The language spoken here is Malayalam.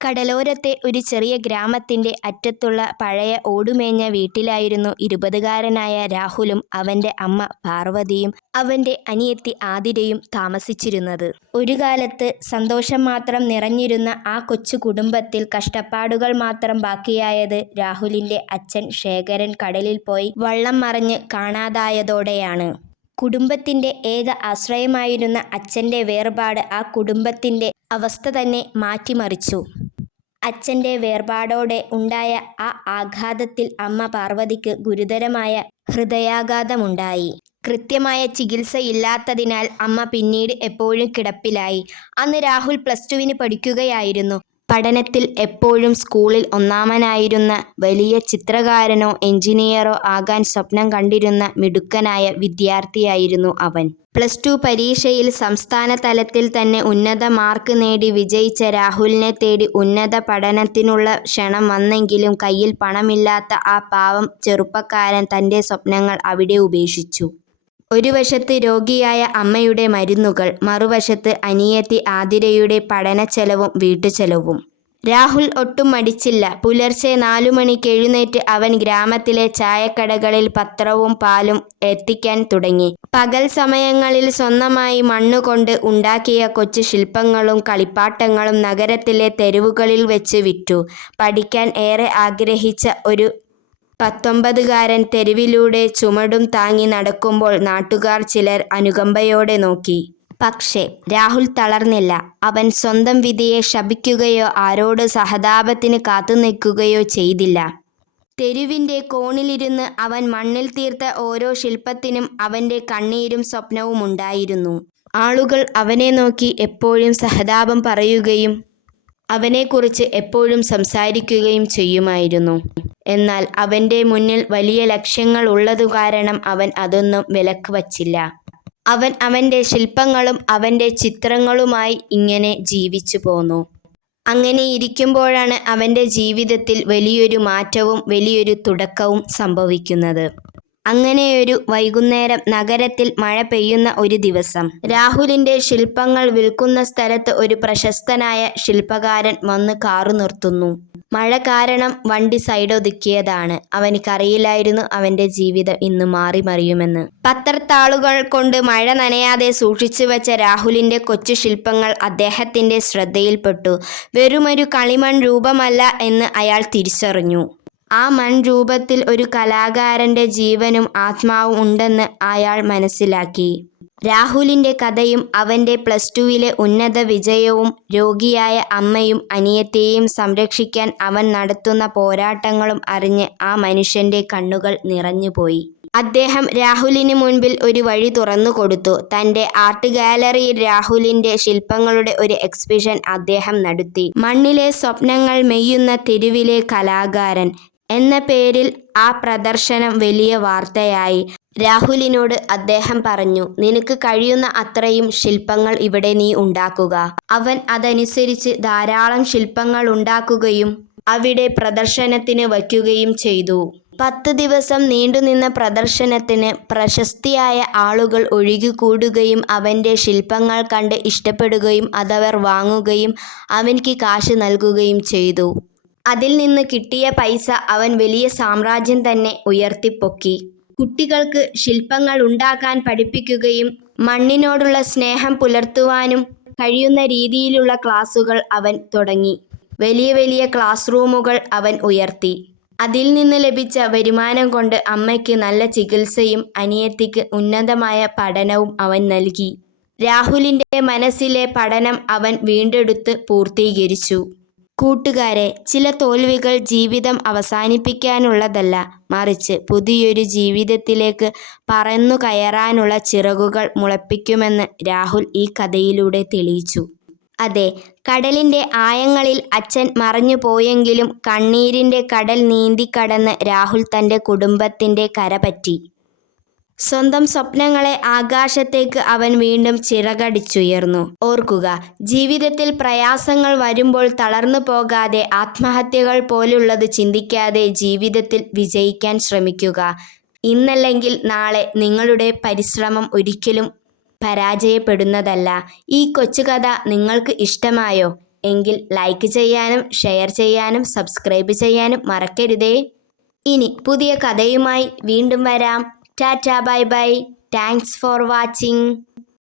കടലോരത്തെ ഒരു ചെറിയ ഗ്രാമത്തിന്റെ അറ്റത്തുള്ള പഴയ ഓടുമേഞ്ഞ വീട്ടിലായിരുന്നു 20-കാരനായ രാഹുലും അവന്റെ അമ്മ പാർവതിയും അവന്റെ അനിയത്തി ആതിരയും താമസിച്ചിരുന്നത്. ഒരു കാലത്ത് സന്തോഷം മാത്രം നിറഞ്ഞിരുന്ന ആ കൊച്ചു കുടുംബത്തിൽ കഷ്ടപ്പാടുകൾ മാത്രം ബാക്കിയായത് രാഹുലിന്റെ അച്ഛൻ ശേഖരൻ കടലിൽ പോയി വള്ളം മറിഞ്ഞ് കാണാതായതോടെയാണ്. കുടുംബത്തിന്റെ ഏക ആശ്രയമായിരുന്ന അച്ഛന്റെ വേർപാട് ആ കുടുംബത്തിന്റെ അവസ്ഥ തന്നെ മാറ്റിമറിച്ചു. അച്ഛന്റെ വേർപാടോടെ ഉണ്ടായ ആ ആഘാതത്തിൽ അമ്മ പാർവതിക്ക് ഗുരുതരമായ ഹൃദയാഘാതമുണ്ടായി. കൃത്യമായ ചികിത്സയില്ലാത്തതിനാൽ അമ്മ പിന്നീട് എപ്പോഴും കിടപ്പിലായി. അന്ന് രാഹുൽ +2 പഠിക്കുകയായിരുന്നു. പഠനത്തിൽ എപ്പോഴും സ്കൂളിൽ ഒന്നാമനായിരുന്ന, വലിയ ചിത്രകാരനോ എഞ്ചിനീയറോ ആകാൻ സ്വപ്നം കണ്ടിരുന്ന മിടുക്കനായ വിദ്യാർത്ഥിയായിരുന്നു അവൻ. +2 പരീക്ഷയിൽ സംസ്ഥാന തലത്തിൽ തന്നെ ഉന്നത മാർക്ക് നേടി വിജയിച്ച രാഹുലിനെ തേടി ഉന്നത പഠനത്തിനുള്ള ക്ഷണം വന്നെങ്കിലും കയ്യിൽ പണമില്ലാത്ത ആ പാവം ചെറുപ്പക്കാരൻ തന്റെ സ്വപ്നങ്ങൾ അവിടെ ഉപേക്ഷിച്ചു. ഒരു വശത്ത് രോഗിയായ അമ്മയുടെ മരുന്നുകൾ, മറുവശത്ത് അനിയത്തി ആതിരയുടെ പഠനച്ചെലവും വീട്ടുചെലവും. രാഹുൽ ഒട്ടും മടിച്ചില്ല. പുലർച്ചെ 4 മണിക്ക് എഴുന്നേറ്റ് അവൻ ഗ്രാമത്തിലെ ചായക്കടകളിൽ പത്രവും പാലും എത്തിക്കാൻ തുടങ്ങി. പകൽ സമയങ്ങളിൽ സ്വന്തമായി മണ്ണുകൊണ്ട് ഉണ്ടാക്കിയ കൊച്ചു ശില്പങ്ങളും കളിപ്പാട്ടങ്ങളും നഗരത്തിലെ തെരുവുകളിൽ വെച്ച് വിറ്റു. പഠിക്കാൻ ഏറെ ആഗ്രഹിച്ച ഒരു 19-കാരൻ തെരുവിലൂടെ ചുമടും താങ്ങി നടക്കുമ്പോൾ നാട്ടുകാർ ചിലർ അനുകമ്പയോടെ നോക്കി. പക്ഷേ രാഹുൽ തളർന്നില്ല. അവൻ സ്വന്തം വിധിയെ ശപിക്കുകയോ ആരോട് സഹതാപത്തിന് കാത്തുനിൽക്കുകയോ ചെയ്തില്ല. തെരുവിന്റെ കോണിലിരുന്ന് അവൻ മണ്ണിൽ തീർത്ത ഓരോ ശില്പത്തിനും അവന്റെ കണ്ണീരും സ്വപ്നവുമുണ്ടായിരുന്നു. ആളുകൾ അവനെ നോക്കി എപ്പോഴും സഹതാപം പറയുകയും അവനെക്കുറിച്ച് എപ്പോഴും സംസാരിക്കുകയും ചെയ്യുമായിരുന്നു. എന്നാൽ അവന്റെ മുന്നിൽ വലിയ ലക്ഷ്യങ്ങൾ ഉള്ളതു കാരണം അവൻ അതൊന്നും വിലക്ക് വച്ചില്ല. അവൻ അവന്റെ ശില്പങ്ങളും അവന്റെ ചിത്രങ്ങളുമായി ഇങ്ങനെ ജീവിച്ചു പോന്നു. അങ്ങനെ ഇരിക്കുമ്പോഴാണ് അവന്റെ ജീവിതത്തിൽ വലിയൊരു മാറ്റവും വലിയൊരു തുടക്കവും സംഭവിക്കുന്നത്. അങ്ങനെയൊരു വൈകുന്നേരം നഗരത്തിൽ മഴ പെയ്യുന്ന ഒരു ദിവസം രാഹുലിന്റെ ശില്പങ്ങൾ വിൽക്കുന്ന സ്ഥലത്ത് ഒരു പ്രശസ്തനായ ശില്പകാരൻ വന്ന് കാറു നിർത്തുന്നു. മഴ കാരണം വണ്ടി സൈഡൊതുക്കിയതാണ്. അവനിക്കറിയില്ലായിരുന്നു അവന്റെ ജീവിതം ഇന്ന് മാറി മറിയുമെന്ന്. പത്രത്താളുകൾ കൊണ്ട് മഴ നനയാതെ സൂക്ഷിച്ചു വച്ച രാഹുലിന്റെ കൊച്ചു ശില്പങ്ങൾ അദ്ദേഹത്തിന്റെ ശ്രദ്ധയിൽപ്പെട്ടു. വെറുമൊരു കളിമൺ രൂപമല്ല എന്ന് അയാൾ തിരിച്ചറിഞ്ഞു. ആ മൺരൂപത്തിൽ ഒരു കലാകാരന്റെ ജീവനും ആത്മാവും ഉണ്ടെന്ന് അയാൾ മനസ്സിലാക്കി. രാഹുലിന്റെ കഥയും അവന്റെ +2-ലെ ഉന്നത വിജയവും രോഗിയായ അമ്മയും അനിയത്തിയെയും സംരക്ഷിക്കാൻ അവൻ നടത്തുന്ന പോരാട്ടങ്ങളും അറിഞ്ഞ് ആ മനുഷ്യന്റെ കണ്ണുകൾ നിറഞ്ഞുപോയി. അദ്ദേഹം രാഹുലിന് മുൻപിൽ ഒരു വഴി തുറന്നുകൊടുത്തു. തന്റെ ആർട്ട് ഗാലറിയിൽ രാഹുലിന്റെ ശില്പങ്ങളുടെ ഒരു എക്സിബിഷൻ അദ്ദേഹം നടത്തി. മണ്ണിലെ സ്വപ്നങ്ങൾ മെയ്യുന്ന തെരുവിലെ കലാകാരൻ എന്ന പേരിൽ ആ പ്രദർശനം വലിയ വാർത്തയായി. രാഹുലിനോട് അദ്ദേഹം പറഞ്ഞു, നിനക്ക് കഴിയുന്ന അത്രയും ശില്പങ്ങൾ ഇവിടെ നീ ഉണ്ടാക്കുക. അവൻ അതനുസരിച്ച് ധാരാളം ശില്പങ്ങൾ ഉണ്ടാക്കുകയും അവിടെ പ്രദർശനത്തിന് വയ്ക്കുകയും ചെയ്തു. 10 ദിവസം നീണ്ടുനിന്ന പ്രദർശനത്തിന് പ്രശസ്തിയായ ആളുകൾ ഒഴുകിക്കൂടുകയും അവന്റെ ശില്പങ്ങൾ കണ്ട് ഇഷ്ടപ്പെടുകയും അതവർ വാങ്ങുകയും അവൻക്ക് കാശ് നൽകുകയും ചെയ്തു. അതിൽ നിന്ന് കിട്ടിയ പൈസ അവൻ വലിയ സാമ്രാജ്യം തന്നെ ഉയർത്തിപ്പൊക്കി. കുട്ടികൾക്ക് ശില്പങ്ങൾ ഉണ്ടാക്കാൻ പഠിപ്പിക്കുകയും മണ്ണിനോടുള്ള സ്നേഹം പുലർത്തുവാനും കഴിയുന്ന രീതിയിലുള്ള ക്ലാസുകൾ അവൻ തുടങ്ങി. വലിയ വലിയ ക്ലാസ് റൂമുകൾ അവൻ ഉയർത്തി. അതിൽ നിന്ന് ലഭിച്ച വരുമാനം കൊണ്ട് അമ്മയ്ക്ക് നല്ല ചികിത്സയും അനിയത്തിക്ക് ഉന്നതമായ പഠനവും അവൻ നൽകി. രാഹുലിന്റെ മനസ്സിലെ പഠനം അവൻ വീണ്ടെടുത്ത് പൂർത്തീകരിച്ചു. കൂട്ടുകാരെ, ചില തോൽവികൾ ജീവിതം അവസാനിപ്പിക്കാനുള്ളതല്ല, മറിച്ച് പുതിയൊരു ജീവിതത്തിലേക്ക് പറന്നു കയറാനുള്ള ചിറകുകൾ മുളപ്പിക്കുമെന്ന് രാഹുൽ ഈ കഥയിലൂടെ തെളിയിച്ചു. അതെ, കടലിന്റെ ആഴങ്ങളിൽ അച്ഛൻ മറഞ്ഞു പോയെങ്കിലും കണ്ണീരിന്റെ കടൽ നീന്തിക്കടന്ന് രാഹുൽ തന്റെ കുടുംബത്തിന്റെ കരപറ്റി. സ്വന്തം സ്വപ്നങ്ങളെ ആകാശത്തേക്ക് അവൻ വീണ്ടും ചിറകടിച്ചുയർന്നു. ഓർക്കുക, ജീവിതത്തിൽ പ്രയാസങ്ങൾ വരുമ്പോൾ തളർന്നു പോകാതെ, ആത്മഹത്യകൾ പോലുള്ളത് ചിന്തിക്കാതെ ജീവിതത്തിൽ വിജയിക്കാൻ ശ്രമിക്കുക. ഇന്നല്ലെങ്കിൽ നാളെ നിങ്ങളുടെ പരിശ്രമം ഒരിക്കലും പരാജയപ്പെടുന്നതല്ല. ഈ കൊച്ചുകഥ നിങ്ങൾക്ക് ഇഷ്ടമായോ? എങ്കിൽ ലൈക്ക് ചെയ്യാനും ഷെയർ ചെയ്യാനും സബ്സ്ക്രൈബ് ചെയ്യാനും മറക്കരുതേ. ഇനി പുതിയ കഥയുമായി വീണ്ടും വരാം. Tata bye bye. Thanks for watching.